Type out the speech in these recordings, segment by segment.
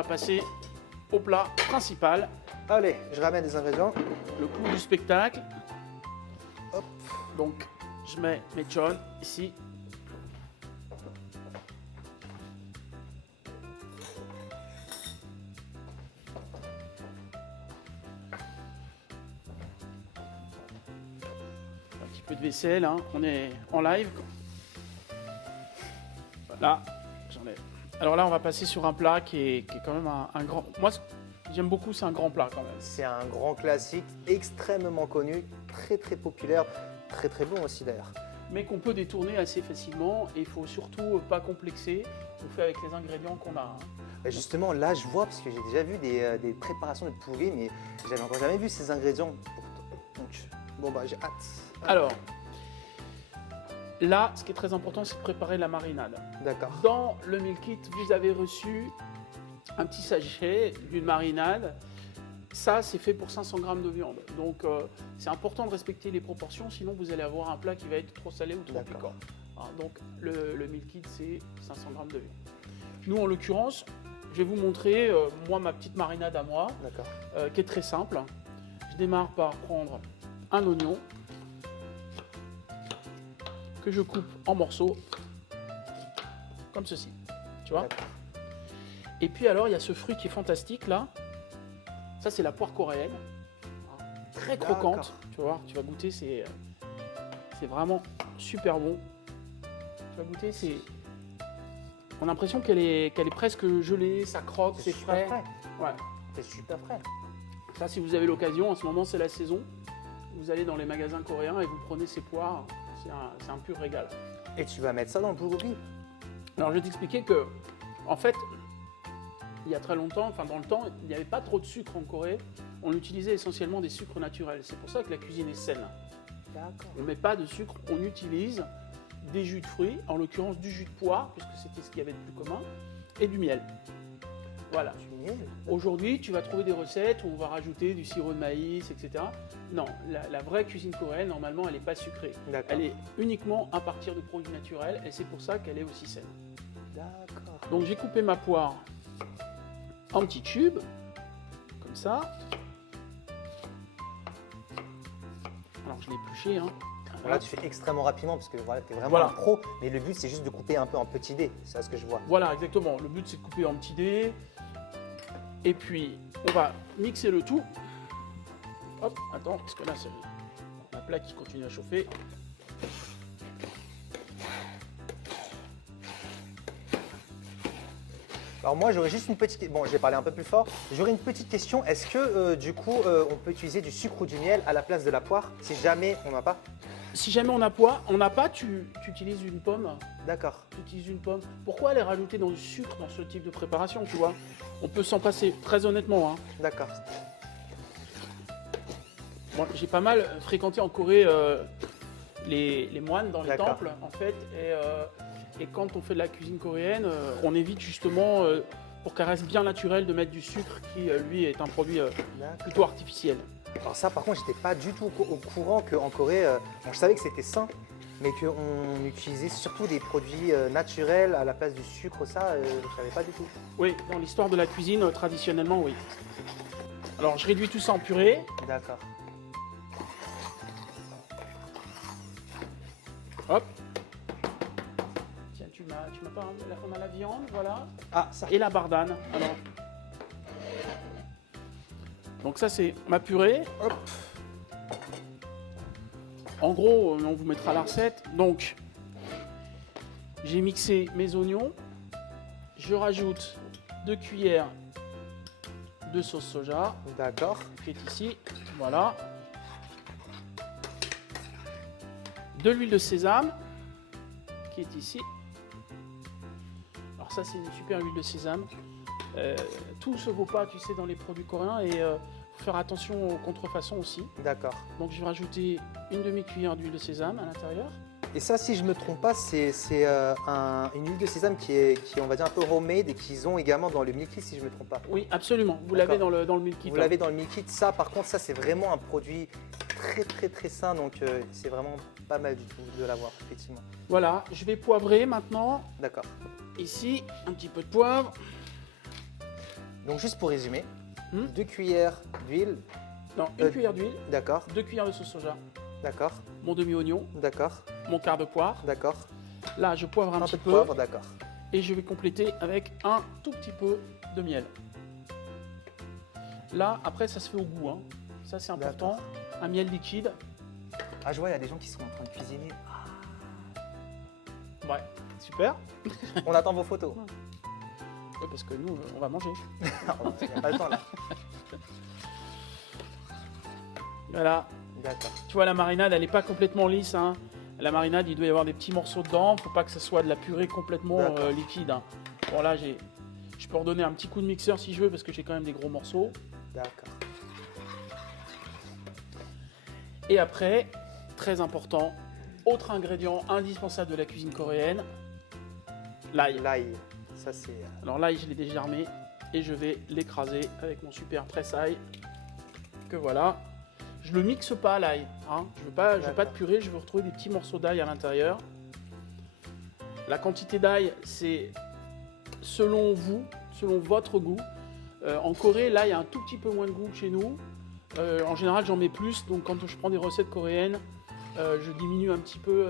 va passer au plat principal, Allez, je ramène les ingrédients. le clou du spectacle. Hop. Donc, je mets mes chon ici. Un petit peu de vaisselle, hein. On est en live. Voilà, j'enlève. Alors là, on va passer sur un plat qui est quand même un grand... Moi, j'aime beaucoup, c'est un grand plat quand même. C'est un grand classique, extrêmement connu, très très populaire, très très bon aussi d'ailleurs. Mais qu'on peut détourner assez facilement et il faut surtout pas complexer. On fait avec les ingrédients qu'on a, hein. Et justement, là je vois, parce que j'ai déjà vu des préparations de pourri, mais j'avais encore jamais vu ces ingrédients. Donc, bon bah j'ai hâte. Alors, là, ce qui est très important, c'est de préparer la marinade. D'accord. Dans le meal kit, vous avez reçu un petit sachet d'une marinade. Ça, c'est fait pour 500 grammes de viande. Donc, c'est important de respecter les proportions, sinon vous allez avoir un plat qui va être trop salé ou trop D'accord. piquant. Hein, donc, le meal kit, c'est 500 grammes de viande. Nous, en l'occurrence, je vais vous montrer, moi, ma petite marinade à moi, D'accord. qui est très simple. Je démarre par prendre un oignon que je coupe en morceaux, comme ceci, tu vois. D'accord. Et puis alors, il y a ce fruit qui est fantastique là. Ça, c'est la poire coréenne, très croquante. D'accord. Tu vas voir, tu vas goûter, c'est vraiment super bon. Tu vas goûter, c'est... On a l'impression qu'elle est presque gelée, ça croque, c'est super frais. Ouais. C'est super frais. Ça, si vous avez l'occasion, en ce moment, c'est la saison. Vous allez dans les magasins coréens et vous prenez ces poires. C'est un pur régal. Et tu vas mettre ça dans le bulgogi. Alors, je vais t'expliquer que, en fait, il y a très longtemps, enfin dans le temps, il n'y avait pas trop de sucre en Corée. On utilisait essentiellement des sucres naturels. C'est pour ça que la cuisine est saine. D'accord. On ne met pas de sucre, on utilise des jus de fruits, en l'occurrence du jus de poire, puisque c'était ce qu'il y avait de plus commun, et du miel. Voilà. Du miel. Aujourd'hui, tu vas trouver des recettes où on va rajouter du sirop de maïs, etc. Non, la vraie cuisine coréenne, normalement, elle n'est pas sucrée. D'accord. Elle est uniquement à partir de produits naturels, et c'est pour ça qu'elle est aussi saine. D'accord. Donc j'ai coupé ma poire en petits cubes, comme ça. Alors je l'ai épluché, hein. Là, tu fais extrêmement rapidement parce que voilà, tu es vraiment Voilà. un pro, mais le but c'est juste de couper un peu en petits dés, c'est ça ce que je vois. Voilà, exactement. Le but c'est de couper en petits dés. Et puis on va mixer le tout. Hop, attends, parce que là c'est ma plaque qui continue à chauffer. Alors moi j'aurais juste une petite... Bon, je vais parler un peu plus fort. J'aurais une petite question. Est-ce que du coup on peut utiliser du sucre ou du miel à la place de la poire si jamais on n'a pas? Si jamais on n'a pas, tu utilises une pomme. D'accord. Tu utilises une pomme. Pourquoi aller rajouter dans du sucre dans ce type de préparation, tu vois? On peut s'en passer, très honnêtement, hein. D'accord. Moi, j'ai pas mal fréquenté en Corée les moines dans les D'accord. temples, en fait. Et quand on fait de la cuisine coréenne, on évite justement, pour qu'elle reste bien naturelle, de mettre du sucre qui, lui, est un produit D'accord. plutôt artificiel. Alors ça par contre j'étais pas du tout au courant qu'en Corée, bon, je savais que c'était sain, mais qu'on utilisait surtout des produits naturels à la place du sucre, ça je savais pas du tout. Oui, dans l'histoire de la cuisine, traditionnellement, oui. Alors, je réduis tout ça en purée. D'accord. Hop. Tiens, tu m'as pas on a la viande, voilà. Ah ça. Et la bardane. Alors. Donc ça, c'est ma purée. Hop. En gros, on vous mettra la recette. Donc, j'ai mixé mes oignons. Je rajoute 2 cuillères de sauce soja, D'accord. qui est ici. Voilà. De l'huile de sésame, qui est ici. Alors ça, c'est une super huile de sésame. Tout ne se vaut pas, tu sais, dans les produits coréens. Et faut faire attention aux contrefaçons aussi. D'accord. Donc, je vais rajouter une demi-cuillère d'huile de sésame à l'intérieur. Et ça, si je me trompe pas, c'est une huile de sésame qui est, on va dire, un peu homemade et qu'ils ont également dans le meal kit, si je me trompe pas. Oui, absolument. Vous D'accord. l'avez dans le meal kit. Vous l'avez dans le meal kit. Ça, par contre, ça, c'est vraiment un produit très sain. Donc, c'est vraiment pas mal du tout de l'avoir, effectivement. Voilà, je vais poivrer maintenant. D'accord. Ici, un petit peu de poivre. Donc juste pour résumer, Hmm 2 cuillères d'huile, Non, une cuillère d'huile, d'accord, 2 cuillères de sauce soja, d'accord, mon demi-oignon, d'accord, mon quart de poire. d'accord. Là, je poivre un Un petit peu de peu poivre, d'accord. et je vais compléter avec un tout petit peu de miel. Là, après, ça se fait au goût. Hein. Ça, c'est important. Un miel liquide. Ah, je vois, il y a des gens qui sont en train de cuisiner. Ouais, super. On attend vos photos. Ouais, parce que nous, on va manger. Non, il n'y a pas le temps là. Voilà. D'accord. Tu vois, la marinade, elle n'est pas complètement lisse. Hein. La marinade, il doit y avoir des petits morceaux dedans. Il ne faut pas que ça soit de la purée complètement D'accord. liquide. Hein. Bon, là, je peux redonner un petit coup de mixeur si je veux, parce que j'ai quand même des gros morceaux. D'accord. Et après, très important, autre ingrédient indispensable de la cuisine coréenne, l'ail. L'ail, ça c'est. Alors l'ail, je l'ai dégermé et je vais l'écraser avec mon super presse-ail. Que voilà. Je le mixe pas l'ail. Hein. Je veux pas de purée, je veux retrouver des petits morceaux d'ail à l'intérieur. La quantité d'ail, c'est selon vous, selon votre goût. En Corée, l'ail a un tout petit peu moins de goût que chez nous. En général, j'en mets plus. Donc quand je prends des recettes coréennes, je diminue un petit peu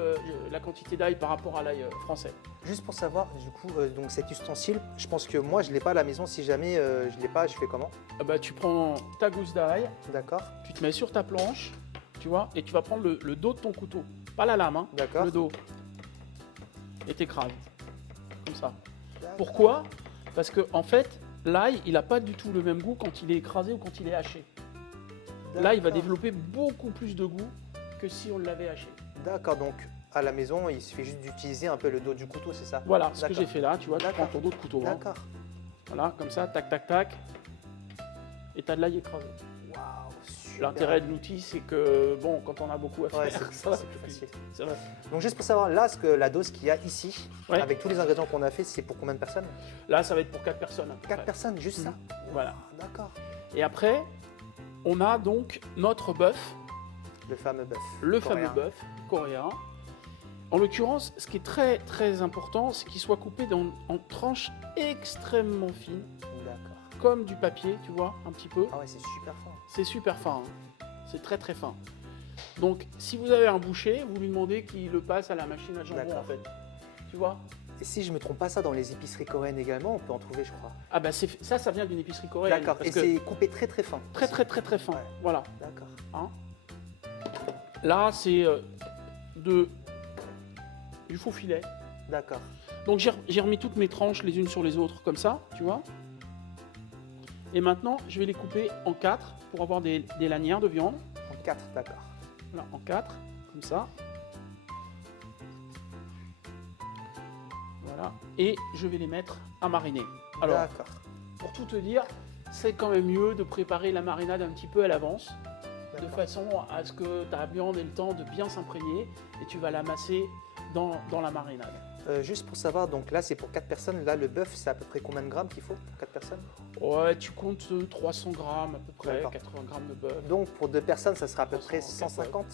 la quantité d'ail par rapport à l'ail français. Juste pour savoir, du coup, donc cet ustensile, je pense que moi je l'ai pas à la maison. Si jamais je l'ai pas, je fais comment? Ah bah, tu prends ta gousse d'ail, D'accord. tu te mets sur ta planche, tu vois, et tu vas prendre le dos de ton couteau. Pas la lame, hein, D'accord. le dos. Et t'écrases. Comme ça. D'accord. Pourquoi? Parce que en fait, l'ail, il n'a pas du tout le même goût quand il est écrasé ou quand il est haché. Là, il va D'accord. développer beaucoup plus de goût que si on l'avait haché. D'accord, donc à la maison, il suffit juste d'utiliser un peu le dos du couteau, c'est ça? Voilà ce que D'accord. j'ai fait là, tu vois, tu prends D'accord. ton dos de couteau. Hein. D'accord. Voilà, comme ça, tac, tac, tac. Et tu as de l'ail écrasé. Waouh, super. L'intérêt de l'outil, c'est que, bon, quand on a beaucoup à faire, Ouais, c'est ça va c'est plus facile. C'est vrai. Donc juste pour savoir, là, la dose qu'il y a ici, Ouais. avec tous les ingrédients qu'on a fait, c'est pour combien de personnes? Là, ça va être pour 4 personnes. À peu 4 près. personnes, juste ça? Voilà. Ah, d'accord. Et après, on a donc notre bœuf, Le fameux bœuf. le coréen. fameux bœuf coréen. En l'occurrence, ce qui est très très important, c'est qu'il soit coupé en tranches extrêmement fines, D'accord. comme du papier, tu vois, un petit peu. Ah ouais, c'est super fin. C'est super fin, hein. C'est très très fin. Donc, si vous avez un boucher, vous lui demandez qu'il le passe à la machine à jambon, D'accord. en fait. Tu vois? Et si je me trompe pas, ça dans les épiceries coréennes également, on peut en trouver, je crois. Ah bah ça vient d'une épicerie coréenne. D'accord. parce Et que c'est coupé très très fin. très très très très fin. Ouais. Voilà. D'accord. Hein. Là, c'est du faux filet. D'accord. Donc j'ai remis toutes mes tranches les unes sur les autres comme ça, tu vois. Et maintenant, je vais les couper en 4 pour avoir des lanières de viande. En 4, d'accord. Voilà, en 4, comme ça. Voilà. Et je vais les mettre à mariner. Alors, D'accord. pour tout te dire, c'est quand même mieux de préparer la marinade un petit peu à l'avance, de D'accord. façon à ce que ta viande ait le temps de bien s'imprégner et tu vas la masser dans la marinade. Juste pour savoir, donc là c'est pour 4 personnes. Là, le bœuf, c'est à peu près combien de grammes qu'il faut pour 4 personnes? Ouais, tu comptes 300 grammes à peu près, D'accord. 80 grammes de bœuf. Donc pour 2 personnes, ça sera à peu 300, près 150.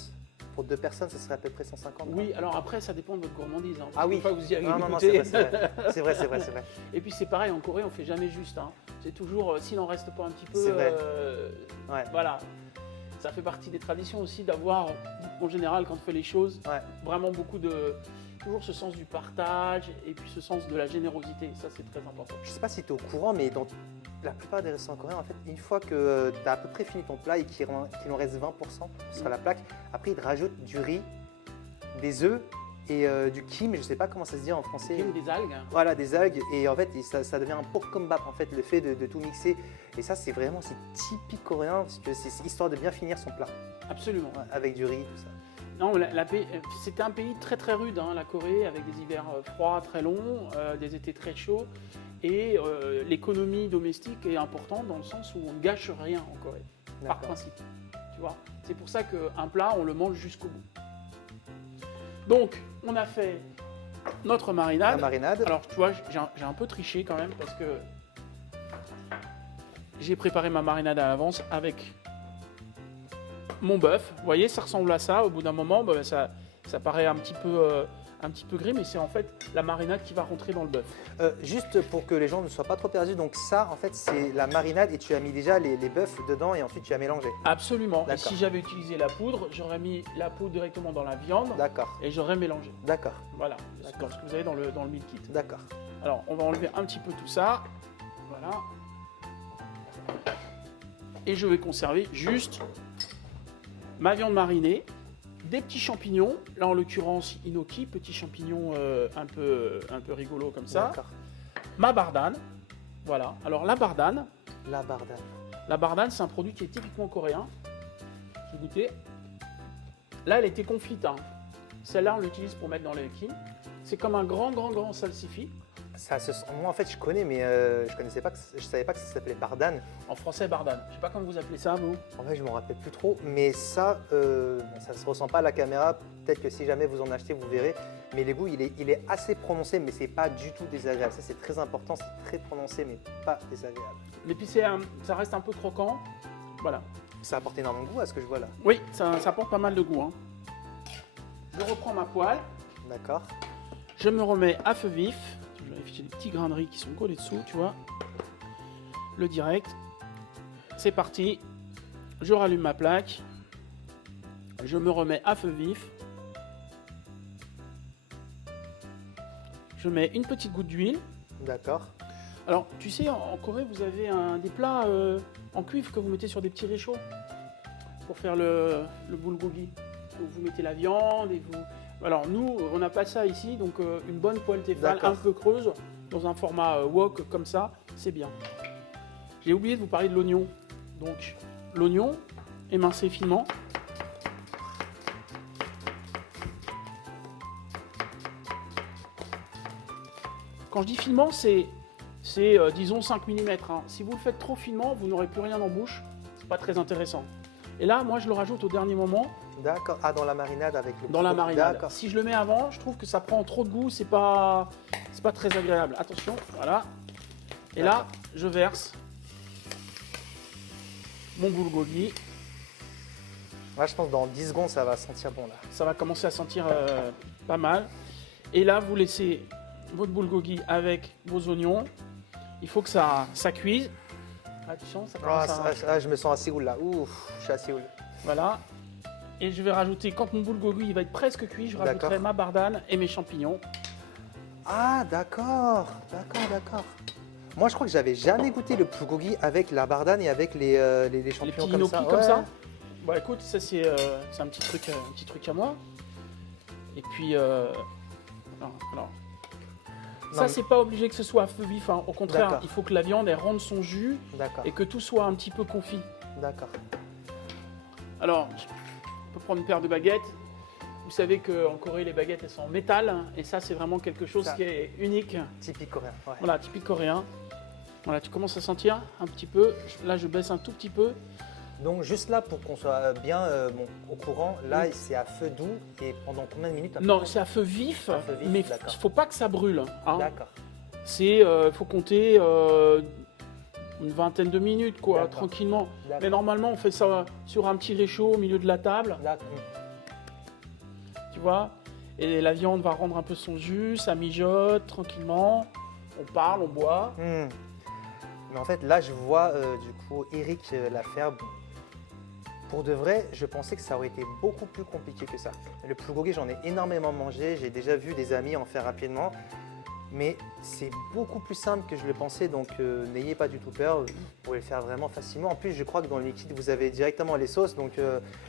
Pour 2 personnes, ça serait à peu près 150. Oui, alors après, ça dépend de votre gourmandise. Hein. Ah oui. Une fois que vous y avez Non, non, non, goûté. c'est vrai, c'est vrai. C'est vrai, c'est vrai. Et puis c'est pareil, en Corée, on fait jamais juste. Hein. C'est toujours, s'il n'en reste pas un petit peu, C'est vrai. Ouais. voilà. Ça fait partie des traditions aussi d'avoir, en général, quand on fait les choses, Ouais. vraiment toujours ce sens du partage et puis ce sens de la générosité. Ça, c'est très important. Je sais pas si tu es au courant, mais dans la plupart des restaurants coréens, en fait, une fois que tu as à peu près fini ton plat et qu'il en reste 20% sur la plaque, après ils te rajoutent du riz, des œufs et du kim, je sais pas comment ça se dit en français. Ou des algues. Voilà, des algues, et en fait ça devient un pork-kombap, en fait, le fait de tout mixer. Et ça, c'est typique coréen, parce que c'est histoire de bien finir son plat, Absolument. ouais, avec du riz, tout ça. Non, c'était un pays très très rude, hein, la Corée, avec des hivers froids très longs, des étés très chauds, et l'économie domestique est importante dans le sens où on ne gâche rien en Corée, par D'accord. principe. Tu vois, c'est pour ça qu'un plat, on le mange jusqu'au bout. Donc, on a fait notre La marinade. marinade, Alors, tu vois, j'ai un peu triché quand même parce que j'ai préparé ma marinade à l'avance avec mon bœuf. Vous voyez, ça ressemble à ça. Au bout d'un moment, bah, ça paraît un petit un petit peu gris, mais c'est en fait la marinade qui va rentrer dans le bœuf. Juste pour que les gens ne soient pas trop perdus, donc ça, en fait, c'est la marinade et tu as mis déjà les bœufs dedans et ensuite tu as mélangé. Absolument. Et D'accord. si j'avais utilisé la poudre, j'aurais mis la poudre directement dans la viande D'accord, et j'aurais mélangé. d'accord, Voilà, D'accord. dans ce que vous avez dans le meal kit. d'accord. Alors, on va enlever un petit peu tout ça. Voilà. Et je vais conserver juste ma viande marinée, des petits champignons, là en l'occurrence inoki, petits champignons un peu rigolos comme ça, D'accord. ma bardane, voilà. Alors la bardane La bardane. c'est un produit qui est typiquement coréen, j'ai goûté. Là elle était confite, hein. Celle-là on l'utilise pour mettre dans les kin. C'est comme un grand salsifis. Moi, en fait, je connais, mais je savais pas que ça s'appelait bardane. En français bardane, je sais pas comment vous appelez ça vous. En fait, je m'en rappelle plus trop, mais ça, ça se ressent pas à la caméra. Peut-être que si jamais vous en achetez, vous verrez. Mais le goût, il est assez prononcé, mais c'est pas du tout désagréable. Ça, c'est très important, c'est très prononcé, mais pas désagréable. L'épicé, ça reste un peu croquant, voilà. Ça apporte énormément de goût à ce que je vois là. Oui, ça apporte pas mal de goût, hein. Je reprends ma poêle, D'accord. je me remets à feu vif. Je vérifie les petits grains de riz qui sont collés dessous, tu vois. Le direct. C'est parti. Je rallume ma plaque. Je me remets à feu vif. Je mets une petite goutte d'huile. D'accord. Alors, tu sais, en Corée, vous avez des plats en cuivre que vous mettez sur des petits réchauds pour faire le bulgogi. Donc, vous mettez la viande et vous... Alors, nous, on n'a pas ça ici, donc une bonne poêle Tefal D'accord. un peu creuse, dans un format wok comme ça, c'est bien. J'ai oublié de vous parler de l'oignon. Donc, l'oignon, émincé finement. Quand je dis finement, c'est disons 5 mm. Hein. Si vous le faites trop finement, vous n'aurez plus rien en bouche. C'est pas très intéressant. Et là, moi, je le rajoute au dernier moment D'accord. Ah, dans la marinade avec le dans la marinade. D'accord. Si je le mets avant, je trouve que ça prend trop de goût. C'est pas très agréable. Attention, voilà. Et là, je verse mon bulgogi. Ouais, je pense que dans 10 secondes, ça va sentir bon là. Ça va commencer à sentir pas mal. Et là, vous laissez votre bulgogi avec vos oignons. Il faut que ça cuise. Attention, ça commence à... Je me sens à Séoul là. Ouf, je suis à Séoul. Voilà. Et je vais rajouter, quand mon bulgogi il va être presque cuit, je rajouterai D'accord. ma bardane et mes champignons. Ah, d'accord. Moi, je crois que j'avais jamais goûté le bulgogi avec la bardane et avec les Les champignons petits comme gnocchis ça. comme Ouais. ça. Bon, écoute, ça c'est un petit truc à moi. Et puis, alors, Non, ça mais- c'est pas obligé que ce soit à feu vif. Hein. Au contraire, D'accord. il faut que la viande elle rende son jus D'accord, et que tout soit un petit peu confit. d'accord. Alors, on peut prendre une paire de baguettes. Vous savez qu'en Corée, les baguettes, elles sont en métal. Hein, et ça, c'est vraiment quelque chose Ça. qui est unique. Typique coréen. Ouais. Voilà, typique coréen. Voilà, tu commences à sentir un petit peu. Là, je baisse un tout petit peu. Donc, juste là, pour qu'on soit bien au courant, là, c'est à feu doux et pendant combien de minutes à peu Non, près c'est à feu vif, À feu vif, mais d'accord. il faut pas que ça brûle. Hein. D'accord, C'est, faut compter une vingtaine de minutes, quoi, D'accord. tranquillement. d'accord. Mais normalement, on fait ça sur un petit réchaud au milieu de la table, D'accord. tu vois. Et la viande va rendre un peu son jus, ça mijote tranquillement. On parle, on boit. Hmm. Mais en fait, là, je vois du coup Eric la faire. Pour de vrai, je pensais que ça aurait été beaucoup plus compliqué que ça. Le bulgogi, j'en ai énormément mangé. J'ai déjà vu des amis en faire rapidement. Mais c'est beaucoup plus simple que je le pensais, donc n'ayez pas du tout peur. Vous pouvez le faire vraiment facilement. En plus, je crois que dans le liquide, vous avez directement les sauces, donc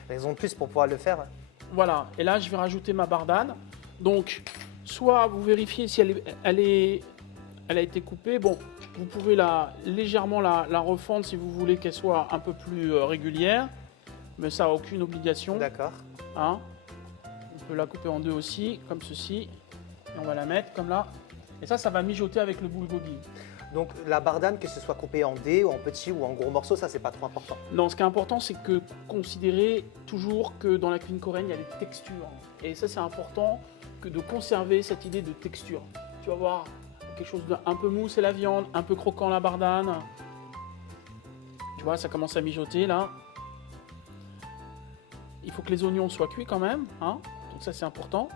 raison de plus pour pouvoir le faire. Voilà, et là je vais rajouter ma bardane. Donc, soit vous vérifiez si elle a été coupée. Bon, vous pouvez légèrement la refendre si vous voulez qu'elle soit un peu plus régulière, mais ça n'a aucune obligation. D'accord. Hein. On peut la couper en deux aussi, comme ceci. Et on va la mettre comme là. Et ça va mijoter avec le bulgogi. Donc la bardane, que ce soit coupée en dés ou en petits ou en gros morceaux, ça c'est pas trop important. Non, ce qui est important, c'est que considérer toujours que dans la cuisine coréenne, il y a des textures. Et ça, c'est important que de conserver cette idée de texture. Tu vas voir quelque chose d'un peu mou, c'est la viande, un peu croquant la bardane. Tu vois, ça commence à mijoter là. Il faut que les oignons soient cuits quand même, hein. Donc ça, c'est important.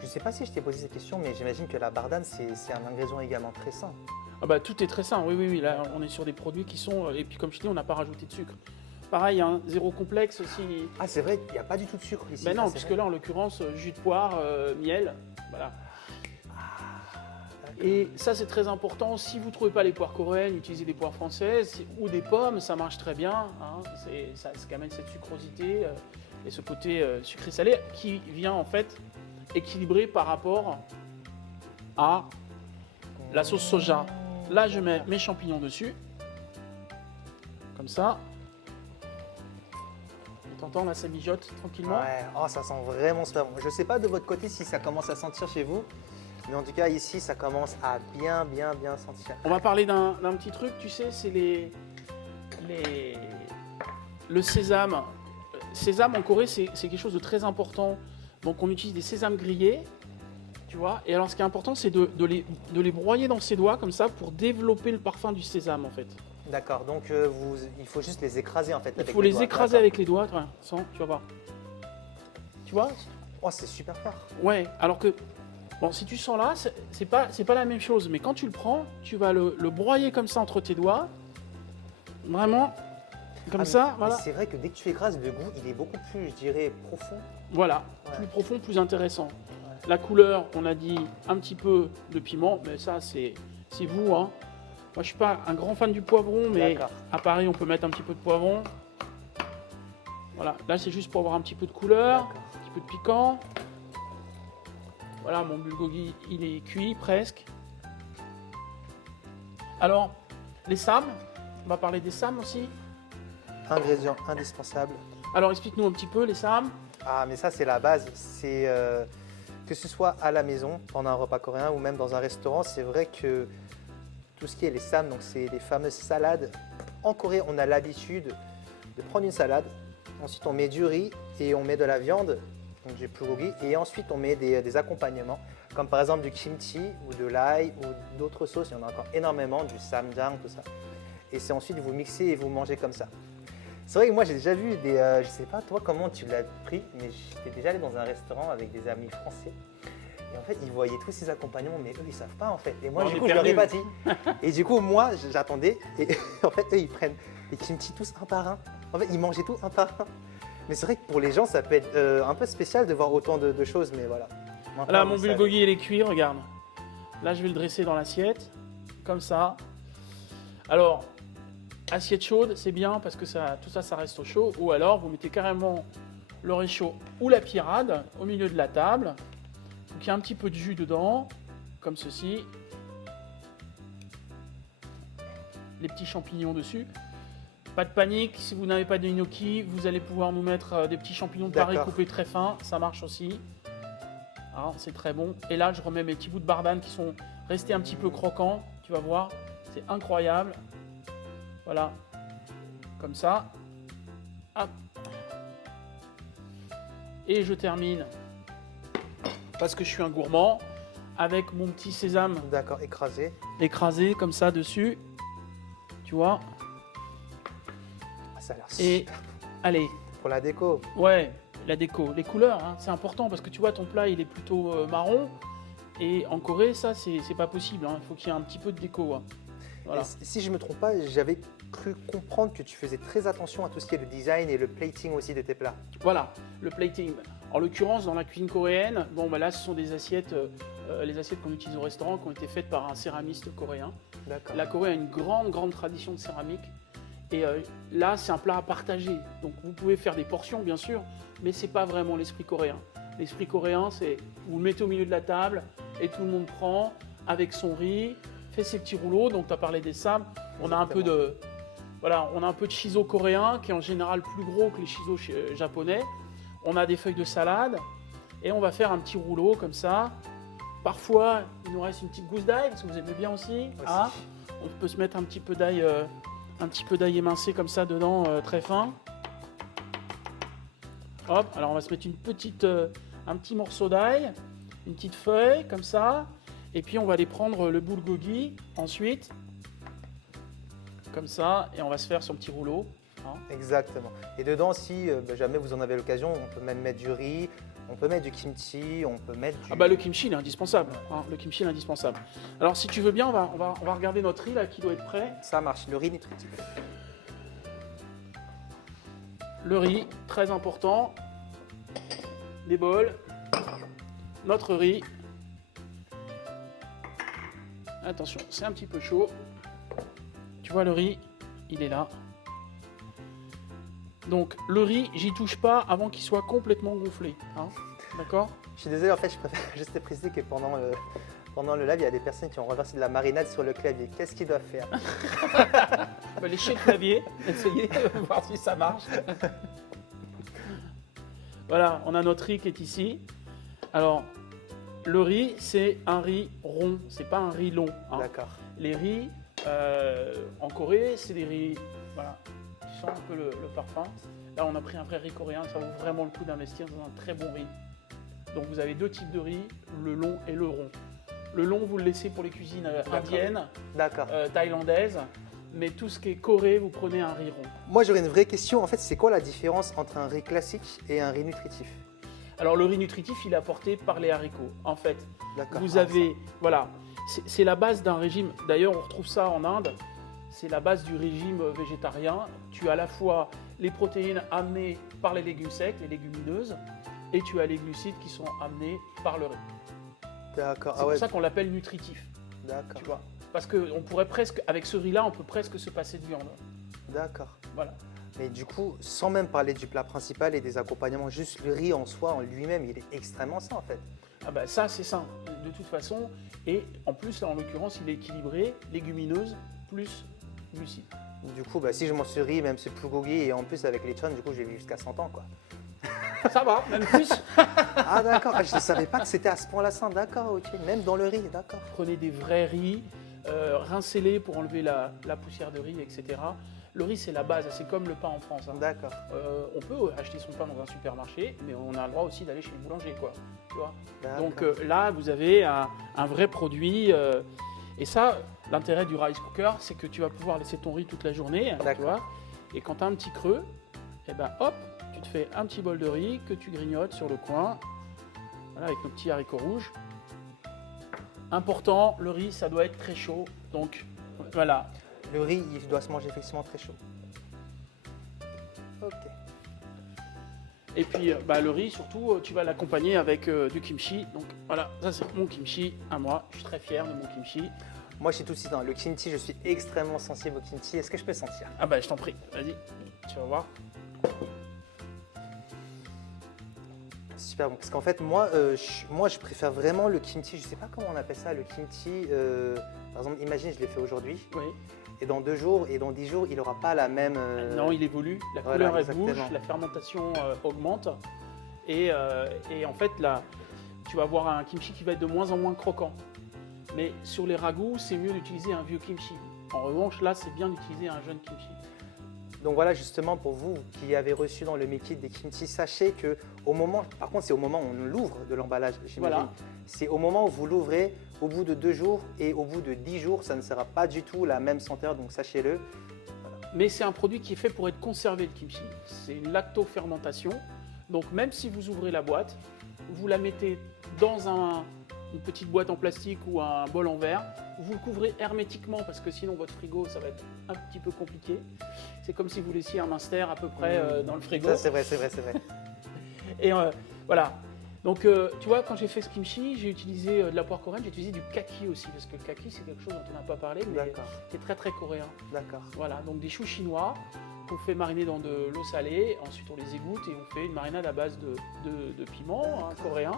Je ne sais pas si je t'ai posé cette question, mais j'imagine que la bardane, c'est un ingrédient également très sain. Ah bah, tout est très sain, oui, oui, oui. Là, on est sur des produits qui sont. Et puis, comme je dis, on n'a pas rajouté de sucre. Pareil, hein, zéro complexe aussi. Ah, c'est vrai, il n'y a pas du tout de sucre ici. Ben non, Ah, c'est puisque vrai. là, en l'occurrence, jus de poire, miel, voilà. Et ça, c'est très important. Si vous ne trouvez pas les poires coréennes, utilisez des poires françaises ou des pommes, ça marche très bien. Hein. Ça amène cette sucrosité et ce côté sucré-salé qui vient en fait équilibrer par rapport à la sauce soja. Là, je mets mes champignons dessus, comme ça. T'entends, là, ça mijote tranquillement. Ouais, oh, ça sent vraiment super bon. Je ne sais pas de votre côté si ça commence à sentir chez vous, mais en tout cas, ici, ça commence à bien sentir. On va parler d'un petit truc, tu sais, c'est le sésame. Sésame en Corée, c'est quelque chose de très important. Donc on utilise des sésames grillés, tu vois. Et alors ce qui est important, c'est de les broyer dans ses doigts comme ça pour développer le parfum du sésame en fait. D'accord, donc il faut juste les écraser en fait. Il avec faut les doigts. écraser D'accord. avec les doigts, sans, tu vas voir. Tu vois? Oh, c'est super fort. Ouais, alors que, bon, si tu sens là, c'est pas la même chose. Mais quand tu le prends, tu vas le broyer comme ça entre tes doigts. Vraiment, comme Ah, ça, mais voilà. c'est vrai que dès que tu écrases, le goût, il est beaucoup plus, je dirais, profond. Voilà, Ouais. plus profond, plus intéressant. La couleur, on a dit un petit peu de piment, mais ça, c'est vous. Hein. Moi, je suis pas un grand fan du poivron, mais D'accord. à Paris, on peut mettre un petit peu de poivron. Voilà, là, c'est juste pour avoir un petit peu de couleur, D'accord. un petit peu de piquant. Voilà, mon bulgogi, il est cuit presque. Alors, les sams, on va parler des sams aussi. Ingrédient indispensable. Alors, explique-nous un petit peu les sams. Ah, mais ça, c'est la base. C'est que ce soit à la maison, pendant un repas coréen ou même dans un restaurant, c'est vrai que tout ce qui est les sam, donc c'est les fameuses salades. En Corée, on a l'habitude de prendre une salade. Ensuite, on met du riz et on met de la viande, donc du bulgogi, et ensuite on met des accompagnements, comme par exemple du kimchi ou de l'ail ou d'autres sauces. Il y en a encore énormément, du samjang, tout ça. Et c'est ensuite vous mixez et vous mangez comme ça. C'est vrai que moi j'ai déjà vu des, je sais pas toi comment tu l'as pris, mais j'étais déjà allé dans un restaurant avec des amis français. Et en fait, ils voyaient tous ces accompagnements, mais eux, ils savent pas en fait. Et moi, On du est coup, je leur ai pas perdus. dit. Et du coup, moi, j'attendais. Et en fait, eux, ils prennent les kimchi tous un par un. En fait, ils mangeaient tout un par un. Mais c'est vrai que pour les gens, ça peut être un peu spécial de voir autant de choses, mais voilà. Maintenant, Là, vous mon savez. bulgogi, il est cuit, regarde. Là, je vais le dresser dans l'assiette, comme ça. Alors, assiette chaude, c'est bien parce que tout ça, ça reste au chaud. Ou alors, vous mettez carrément le réchaud ou la pirade au milieu de la table. Donc, il y a un petit peu de jus dedans, comme ceci. Les petits champignons dessus. Pas de panique, si vous n'avez pas de gnocchi, vous allez pouvoir nous mettre des petits champignons de Paris D'accord. coupés très fins, ça marche aussi. Hein, c'est très bon. Et là, je remets mes petits bouts de bardane qui sont restés un petit peu croquants, tu vas voir, c'est incroyable. Voilà, comme ça. Hop. Et je termine, parce que je suis un gourmand, avec mon petit sésame D'accord, écrasé. écrasé comme ça dessus. Tu vois. Ah, ça a l'air Et super allez, pour la déco. ouais, la déco, les couleurs, hein, c'est important parce que tu vois, ton plat, il est plutôt marron. Et en Corée, ça, c'est pas possible. Il faut qu'il y ait un petit peu de déco. Hein. Voilà. Et si je me trompe pas, j'avais cru comprendre que tu faisais très attention à tout ce qui est le design et le plating aussi de tes plats. Voilà, le plating. En l'occurrence, dans la cuisine coréenne, bon, bah là, ce sont des assiettes, les assiettes qu'on utilise au restaurant, qui ont été faites par un céramiste coréen. D'accord. La Corée a une grande tradition de céramique. Et là, c'est un plat à partager. Donc, vous pouvez faire des portions, bien sûr, mais c'est pas vraiment l'esprit coréen. L'esprit coréen, c'est vous le mettez au milieu de la table et tout le monde prend avec son riz, fait ses petits rouleaux. Donc, tu as parlé des sams. On a un peu de, voilà, on a un peu de shiso coréen qui est en général plus gros que les shiso japonais. On a des feuilles de salade et on va faire un petit rouleau comme ça. Parfois, il nous reste une petite gousse d'ail parce que vous aimez bien aussi. Ah, on peut se mettre un petit peu d'ail émincé comme ça dedans, très fin. Hop, alors on va se mettre un petit morceau d'ail, une petite feuille comme ça. Et puis on va aller prendre le bulgogi ensuite, comme ça, et on va se faire son petit rouleau. Hein. Exactement. Et dedans, si jamais vous en avez l'occasion, on peut même mettre du riz On peut mettre du kimchi, on peut mettre du... Ah bah le kimchi il est indispensable. Hein, le kimchi il est indispensable. Alors si tu veux bien, on va regarder notre riz là qui doit être prêt. Ça marche, le riz nutritif. Le riz, très important. Des bols. Notre riz. Attention, c'est un petit peu chaud. Tu vois le riz, il est là. Donc le riz, j'y touche pas avant qu'il soit complètement gonflé. Hein, d'accord? Je suis désolé, en fait, je préfère juste préciser que pendant le live, il y a des personnes qui ont renversé de la marinade sur le clavier. Qu'est-ce qu'ils doivent faire? Bah, lécher le clavier, essayer de voir si ça marche. Voilà, on a notre riz qui est ici. Alors, le riz, c'est un riz rond, c'est pas un riz long. Hein. D'accord. Les riz, en Corée, c'est des riz, voilà, tu sens un peu le parfum. Là, on a pris un vrai riz coréen, ça vaut vraiment le coup d'investir dans un très bon riz. Donc, vous avez deux types de riz, le long et le rond. Le long, vous le laissez pour les cuisines indiennes, D'accord. thaïlandaises, mais tout ce qui est Corée, vous prenez un riz rond. Moi, j'aurais une vraie question. En fait, c'est quoi la différence entre un riz classique et un riz nutritif? Alors, le riz nutritif, il est apporté par les haricots. En fait, D'accord. vous avez, voilà, c'est la base d'un régime. D'ailleurs, on retrouve ça en Inde. C'est la base du régime végétarien. Tu as à la fois les protéines amenées par les légumes secs, les légumineuses, et tu as les glucides qui sont amenés par le riz. D'accord. C'est pour ça qu'on l'appelle nutritif, D'accord. tu vois. Parce qu'on pourrait presque, avec ce riz-là, on peut presque se passer de viande. D'accord. Voilà. Mais du coup, sans même parler du plat principal et des accompagnements, juste le riz en soi, en lui-même, il est extrêmement sain en fait. Ah bah ça, c'est sain, de toute façon. Et en plus, là, en l'occurrence, il est équilibré, légumineuse plus glucides. Du coup, bah, si je mange ce riz, même ce bulgogi, et en plus avec les chons, du coup, je vais vivre jusqu'à 100 ans quoi. Ça va, même plus. Ah d'accord, ah, je ne savais pas que c'était à ce point-là sain, d'accord, ok. Même dans le riz, d'accord. Prenez des vrais riz, rincez-les pour enlever la poussière de riz, etc. Le riz, c'est la base, c'est comme le pain en France. Hein. D'accord. On peut acheter son pain dans un supermarché, mais on a le droit aussi d'aller chez le boulanger, quoi. Tu vois. D'accord. Donc là, vous avez un vrai produit. Et ça, l'intérêt du rice cooker, c'est que tu vas pouvoir laisser ton riz toute la journée, tu vois. Et quand tu as un petit creux, et ben hop, tu te fais un petit bol de riz que tu grignotes sur le coin, voilà, avec nos petits haricots rouges. Important, le riz, ça doit être très chaud, donc voilà. Le riz, il doit se manger effectivement très chaud. Ok. Et puis bah, le riz, surtout, tu vas l'accompagner avec du kimchi. Donc voilà, ça c'est mon kimchi à moi. Je suis très fier de mon kimchi. Moi, je suis tout de suite dans le kimchi, je suis extrêmement sensible au kimchi. Est-ce que je peux sentir? Ah bah je t'en prie, vas-y, tu vas voir. Super bon, parce qu'en fait, moi, je préfère vraiment le kimchi. Je ne sais pas comment on appelle ça, le kimchi. Par exemple, imagine, je l'ai fait aujourd'hui. Oui. Et dans 2 jours et dans 10 jours, il n'aura pas la même. Non, il évolue, la voilà, couleur elle exactement. bouge, la fermentation augmente. Et en fait, là, tu vas avoir un kimchi qui va être de moins en moins croquant. Mais sur les ragoûts, c'est mieux d'utiliser un vieux kimchi. En revanche, là, c'est bien d'utiliser un jeune kimchi. Donc voilà, justement, pour vous qui avez reçu dans le métier des kimchi, sachez que au moment, par contre, c'est au moment où on l'ouvre de l'emballage, j'imagine. Voilà. C'est au moment où vous l'ouvrez, au bout de 2 jours et au bout de 10 jours, ça ne sera pas du tout la même senteur, donc sachez-le. Mais c'est un produit qui est fait pour être conservé, le kimchi. C'est une lactofermentation. Donc même si vous ouvrez la boîte, vous la mettez dans une petite boîte en plastique ou un bol en verre, vous le couvrez hermétiquement parce que sinon votre frigo, ça va être un petit peu compliqué. C'est comme si vous laissiez un minster à peu près dans le frigo. Ça, c'est vrai, c'est vrai, c'est vrai. Et voilà. Donc tu vois, quand j'ai fait ce kimchi, j'ai utilisé de la poire coréenne, j'ai utilisé du kaki aussi, parce que le kaki, c'est quelque chose dont on n'a pas parlé, mais D'accord. qui est très très coréen. D'accord. Voilà, donc des choux chinois qu'on fait mariner dans de l'eau salée, ensuite on les égoutte et on fait une marinade à base de piment coréen,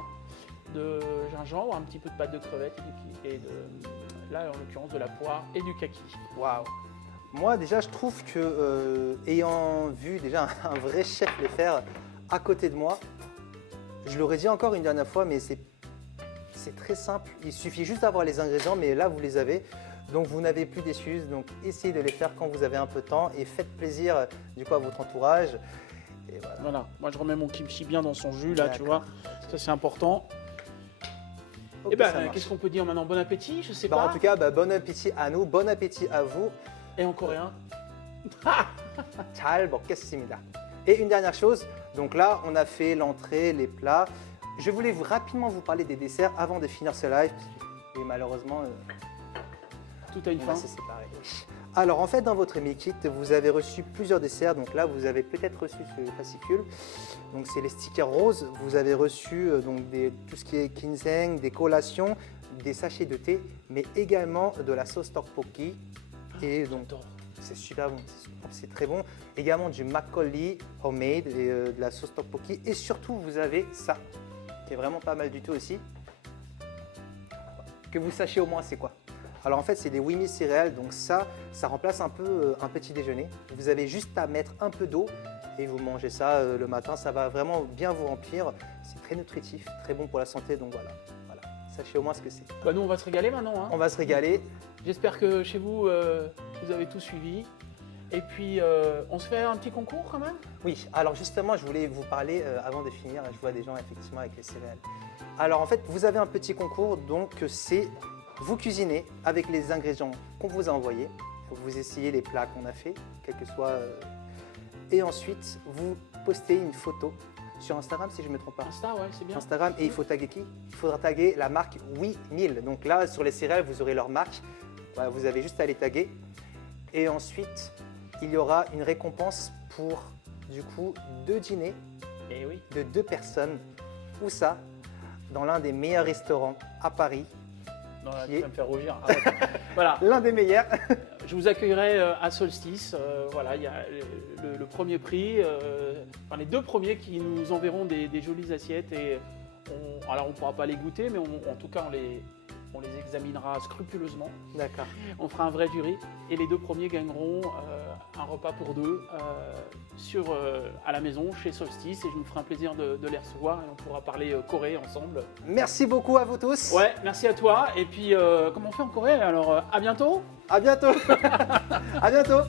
de gingembre, un petit peu de pâte de crevettes là en l'occurrence de la poire et du kaki. Waouh. Moi déjà, je trouve que ayant vu déjà un vrai chef le faire à côté de moi, je l'aurais dit encore une dernière fois, mais c'est très simple. Il suffit juste d'avoir les ingrédients, mais là vous les avez. Donc vous n'avez plus d'excuses, donc essayez de les faire quand vous avez un peu de temps et faites plaisir du coup à votre entourage. Et voilà. Voilà, moi je remets mon kimchi bien dans son jus là, tu vois, ça c'est important. Ok, Et ben ça marche. qu'est-ce qu'on peut dire maintenant? Bon appétit, je sais Bah, pas. en tout cas, bon appétit à nous, bon appétit à vous. Et en coréen? 잘 먹겠습니다. Et une dernière chose, donc là on a fait l'entrée, les plats. je voulais rapidement vous parler des desserts avant de finir ce live. Et malheureusement, Tout a une on fin. va se séparer. Alors en fait, dans votre meal kit, vous avez reçu plusieurs desserts. Donc là, vous avez peut-être reçu ce fascicule. Donc c'est les stickers roses. Vous avez reçu tout ce qui est ginseng, des collations, des sachets de thé, mais également de la sauce tteokbokki. Et donc J'adore. c'est super bon, c'est très bon. Également du makgeolli homemade et de la sauce tteokbokki. Et surtout, vous avez ça, qui est vraiment pas mal du tout aussi. Que vous sachiez au moins c'est quoi. Alors en fait, c'est des Wimmy céréales, donc ça remplace un peu un petit déjeuner. Vous avez juste à mettre un peu d'eau et vous mangez ça le matin. Ça va vraiment bien vous remplir. C'est très nutritif, très bon pour la santé, donc voilà. Sachez au moins ce que c'est. Bah, nous, on va se régaler maintenant. Hein. On va se régaler. J'espère que chez vous, vous avez tout suivi. Et puis, on se fait un petit concours quand même? Oui, alors justement, je voulais vous parler avant de finir. Je vois des gens effectivement avec les céréales. Alors en fait, vous avez un petit concours, donc c'est vous cuisinez avec les ingrédients qu'on vous a envoyés. Vous essayez les plats qu'on a fait, quel que soit. Et ensuite, vous postez une photo sur Instagram, si je ne me trompe pas. Insta, ouais, c'est bien. Instagram, et il faut taguer qui? Il faudra taguer la marque Oui 1000. Donc là, sur les céréales, vous aurez leur marque. Voilà, vous avez juste à les taguer. Et ensuite, il y aura une récompense pour, du coup, 2 dîners Eh oui. de 2 personnes. Où ça? Dans l'un des meilleurs restaurants à Paris. Non, là, Qui tu est- vas me faire rougir. Arrête. Voilà. L'un des meilleurs. Je vous accueillerai à Solstice. Voilà, il y a le premier prix, enfin les 2 premiers qui nous enverront des jolies assiettes. Et alors on ne pourra pas les goûter, mais en tout cas on les examinera scrupuleusement. D'accord. On fera un vrai jury. Et les 2 premiers gagneront un repas pour 2 à la maison chez Solstice. Et je me ferai un plaisir de les recevoir et on pourra parler Corée ensemble. Merci beaucoup à vous tous. Ouais, merci à toi. Et puis comment on fait en Corée? Alors à bientôt. À bientôt. À bientôt.